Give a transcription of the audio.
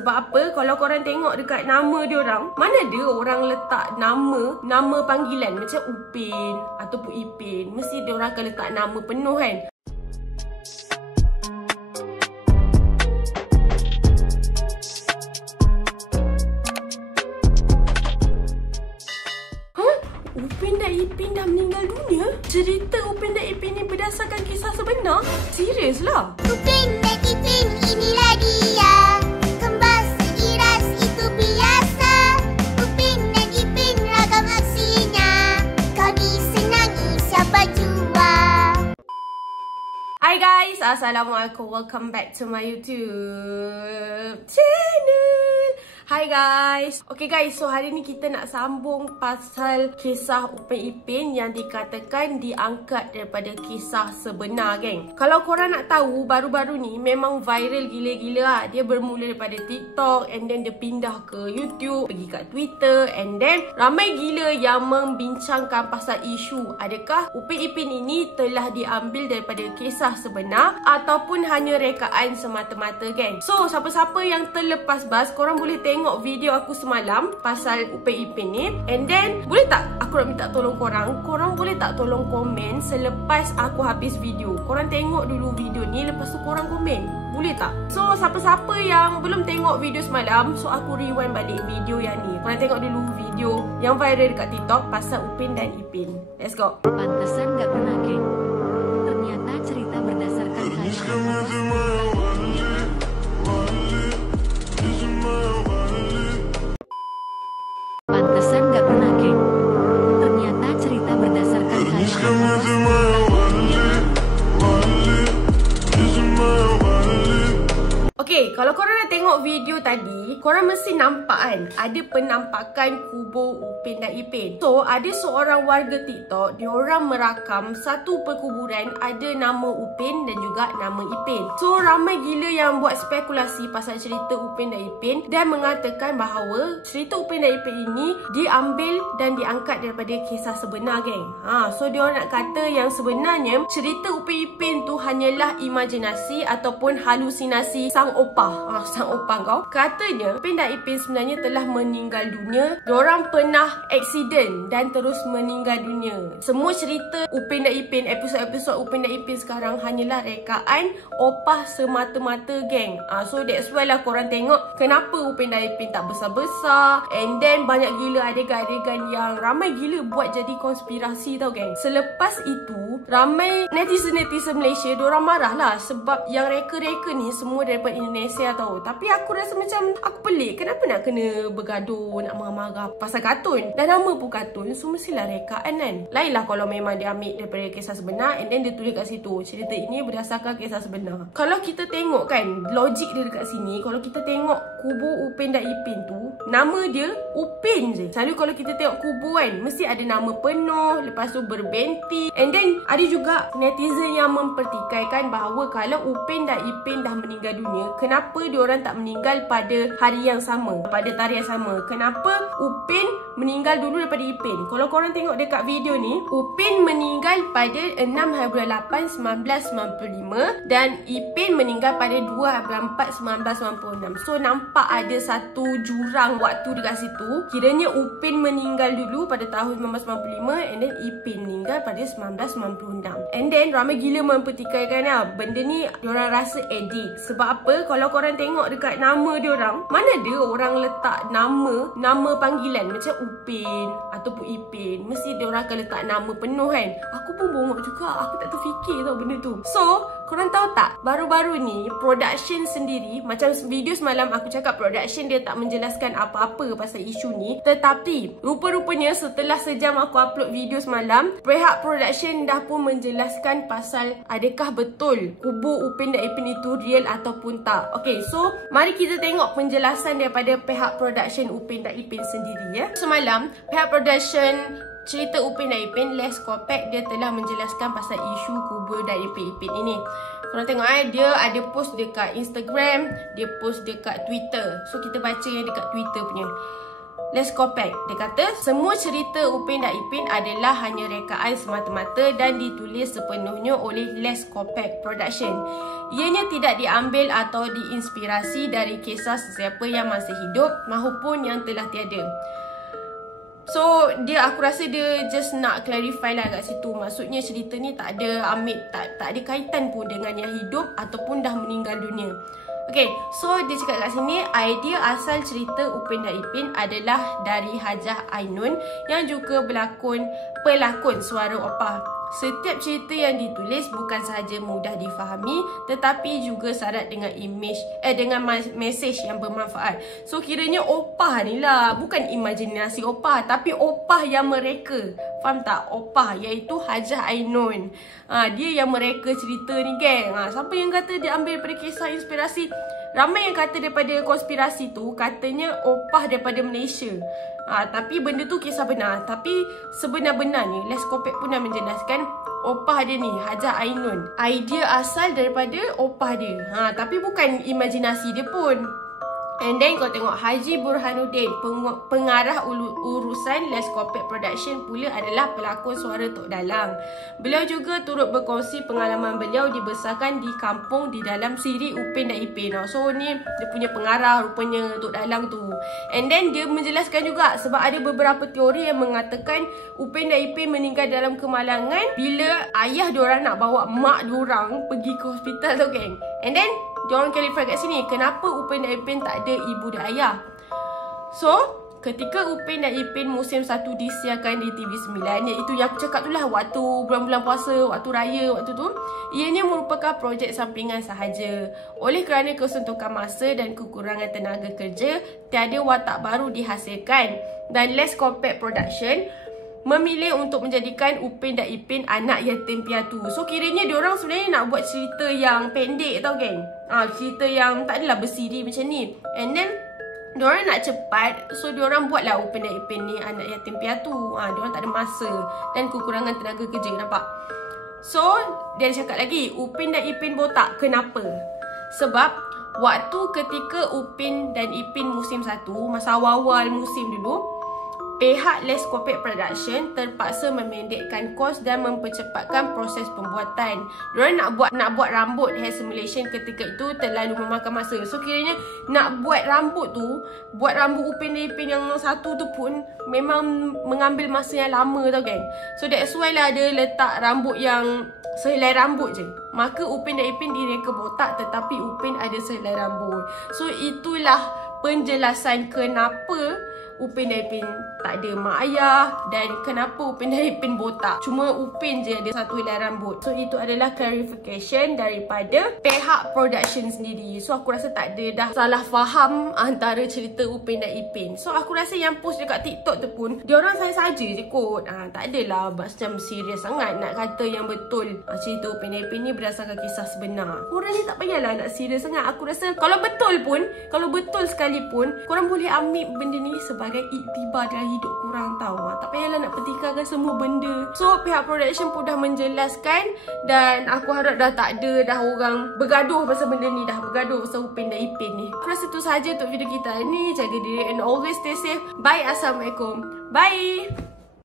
Sebab apa? Kalau korang tengok dekat nama dia orang, mana ada orang letak nama panggilan macam Upin ataupun Ipin. Mesti dia orang akan letak nama penuh kan. Upin dan Ipin dah meninggal dunia? Cerita Upin dan Ipin ni berdasarkan kisah sebenar? Serius lah? Upin dan Ipin inilah dia. Kembar seiras itu biasa. Upin dan Ipin ragam aksinya. Kau disenangi siapa jua. Hi guys, Assalamualaikum. Welcome back to my YouTube channel. Hi guys. Okay guys, so hari ni kita nak sambung pasal kisah Upin Ipin yang dikatakan diangkat daripada kisah sebenar, geng. Kalau korang nak tahu, baru-baru ni memang viral gila-gila lah. Dia bermula daripada TikTok and then dia pindah ke YouTube, pergi kat Twitter, and then ramai gila yang membincangkan pasal isu adakah Upin Ipin ini telah diambil daripada kisah sebenar ataupun hanya rekaan semata-mata, geng. So siapa-siapa yang terlepas bas, korang boleh tengok video aku semalam pasal Upin Ipin ni, and then boleh tak aku nak minta tolong korang boleh tak tolong komen selepas aku habis video. Korang tengok dulu video ni, lepas tu korang komen, boleh tak? So siapa-siapa yang belum tengok video semalam, so aku rewind balik video yang ni. Korang tengok dulu video yang viral dekat TikTok pasal Upin dan Ipin. Let's go. Pantesan gak pernah, geng. Ternyata cerita berdasarkan Pantesan gak pernah, geng. Ternyata cerita berdasarkan Okay, kalau korang nak tengok video tadi, korang mesti nampak kan, ada penampakan kubur Upin dan Ipin. So, ada seorang warga TikTok, diorang merakam satu perkuburan ada nama Upin dan juga nama Ipin. So, ramai gila yang buat spekulasi pasal cerita Upin dan Ipin dan mengatakan bahawa cerita Upin dan Ipin ini diambil dan diangkat daripada kisah sebenar, geng. So diorang nak kata yang sebenarnya cerita Upin Ipin tu hanyalah imajinasi ataupun halusinasi sang opah. Sang opah kau. Katanya Upin dan Ipin sebenarnya telah meninggal dunia. Diorang pernah aksiden dan terus meninggal dunia. Semua cerita Upin dan Ipin, episod-episod Upin dan Ipin sekarang hanyalah rekaan opah semata-mata, geng. So that's why lah korang tengok kenapa Upin dan Ipin tak besar-besar, and then banyak gila adegan-adegan yang ramai gila buat jadi konspirasi tau, geng. Selepas itu ramai netizen Malaysia diorang marah lah sebab yang reka-reka ni semua daripada Indonesia tau. Tapi aku rasa macam aku pelik, kenapa nak kena bergaduh, nak marah-marah pasal kartun. Dan nama pun kartun, so mestilah rekaan kan. Lain lah kalau memang dia ambil daripada kisah sebenar and then dia tulis kat situ cerita ini berdasarkan kisah sebenar. Kalau kita tengok kan, logik dia dekat sini, kalau kita tengok kubur Upin dan Ipin tu, nama dia Upin je. Selalu kalau kita tengok kubur kan, mesti ada nama penuh, lepas tu berbenti. And then ada juga netizen yang mempertikaikan bahawa kalau Upin dan Ipin dah meninggal dunia, kenapa diorang tak meninggal pada hari yang sama, pada tarikh yang sama? Kenapa Upin meninggal dulu daripada Ipin? Kalau korang tengok dekat video ni, Upin meninggal pada 6 hari bulan 8 1995 dan Ipin meninggal pada 2 hari bulan 4 1996. So nampak ada satu jurang waktu dekat situ. Kiranya Upin meninggal dulu pada tahun 1995 and then Ipin meninggal pada 1996. And then ramai gila mempertikaikan lah, benda ni diorang rasa edit. Sebab apa? Kalau korang tengok dekat nama diorang, mana ada orang letak nama panggilan macam Upin ataupun Ipin. Mesti diorang akan letak nama penuh kan. Aku pun bongok juga, aku tak terfikir tau benda tu. So korang tahu tak, baru-baru ni production sendiri, macam video semalam aku cakap production dia tak menjelaskan apa-apa pasal isu ni, tetapi rupa-rupanya setelah sejam aku upload video semalam, pihak production dah pun menjelaskan pasal adakah betul kubur Upin dan Ipin itu real ataupun tak. Okay, so mari kita tengok penjelasan daripada pihak production Upin dan Ipin sendiri, ya. Semalam pihak production cerita Upin dan Ipin, Les Kopak, dia telah menjelaskan pasal isu kubur dan Ipin ini. Korang tengok dia ada post dekat Instagram, dia post dekat Twitter. So kita baca yang dekat Twitter punya. Les Kopek. Dia kata, semua cerita Upin dan Ipin adalah hanya rekaan semata-mata dan ditulis sepenuhnya oleh Les Kopek Production. Ianya tidak diambil atau diinspirasi dari kisah sesiapa yang masih hidup maupun yang telah tiada. So, aku rasa dia just nak clarify lah kat situ. Maksudnya cerita ni tak ada tak ada kaitan pun dengan yang hidup ataupun dah meninggal dunia. Okay, so dia cakap kat sini, idea asal cerita Upin dan Ipin adalah dari Hajah Ainun yang juga pelakon suara opah. Setiap cerita yang ditulis bukan sahaja mudah difahami tetapi juga syarat dengan dengan mesej yang bermanfaat. So kiranya opah ni lah, bukan imajinasi opah tapi opah yang mereka. Faham tak? Opah iaitu Hajah Ainun. Dia yang mereka cerita ni, geng. Siapa yang kata dia ambil daripada kisah inspirasi? Ramai yang kata daripada konspirasi tu katanya opah daripada Malaysia. Tapi benda tu kisah benar. Tapi sebenar-benarnya Les Kopek pun dah menjelaskan opah dia ni, Hajah Ainun, idea asal daripada opah dia. Tapi bukan imajinasi dia pun. And then kau tengok Haji Burhanuddin, pengarah urusan Les Kopek Production pula adalah pelakon suara Tok Dalang. Beliau juga turut berkongsi pengalaman beliau dibesarkan di kampung di dalam siri Upin dan Ipin. So ni dia punya pengarah rupanya Tok Dalang tu. And then dia menjelaskan juga sebab ada beberapa teori yang mengatakan Upin dan Ipin meninggal dalam kemalangan bila ayah diorang nak bawa mak diorang pergi ke hospital tu, geng. And then diorang clarify kat sini, kenapa Upin dan Ipin tak ada ibu dan ayah. So, ketika Upin dan Ipin musim 1 disiarkan di TV9, iaitu yang aku cakap tu lah, waktu bulan-bulan puasa, waktu raya, waktu tu, ianya merupakan projek sampingan sahaja. Oleh kerana kesuntukan masa dan kekurangan tenaga kerja, tiada watak baru dihasilkan. Dan Les Kopek Production memilih untuk menjadikan Upin dan Ipin anak yatim piatu. So kiranya diorang sebenarnya nak buat cerita yang pendek tau, geng. Cerita yang tak adalah bersiri macam ni. And then diorang nak cepat, so diorang buatlah Upin dan Ipin ni anak yatim piatu. Diorang tak ada masa dan kekurangan tenaga kerja, nampak? So dia cakap lagi, Upin dan Ipin botak. Kenapa? Sebab waktu ketika Upin dan Ipin musim 1, masa awal-awal musim dulu, pihak Les Kopek Production terpaksa memendekkan kos dan mempercepatkan proses pembuatan. Diorang nak buat rambut hair simulation ketika itu terlalu memakan masa. So kiranya nak buat rambut tu, buat rambut Upin dan Ipin yang 1 tu pun memang mengambil masa yang lama tau, geng. So that's why lah dia letak rambut yang sehelai rambut je. Maka Upin dan Ipin direka botak tetapi Upin ada sehelai rambut. So itulah penjelasan kenapa Upin dan Ipin tak ada mak ayah dan kenapa Upin dan Ipin botak. Cuma Upin je ada satu helai rambut. So itu adalah clarification daripada pihak production sendiri. So aku rasa tak ada dah salah faham antara cerita Upin dan Ipin. So aku rasa yang post dekat TikTok tu pun diorang saja je kot. Tak adalah macam serius sangat nak kata yang betul cerita Upin dan Ipin ni berdasarkan kisah sebenar. Korang ni tak payahlah nak serius sangat. Aku rasa kalau betul sekalipun, korang boleh ambil benda ni sebagai iktibar dalam hidup korang, tahu. Tak payahlah nak pertikaikan semua benda. So pihak production pun dah menjelaskan dan aku harap dah tak ada dah orang bergaduh pasal benda ni, dah bergaduh pasal Upin dan Ipin ni. Aku rasa tu sahaja untuk video kita ni. Jaga diri and always stay safe. Bye. Assalamualaikum. Bye.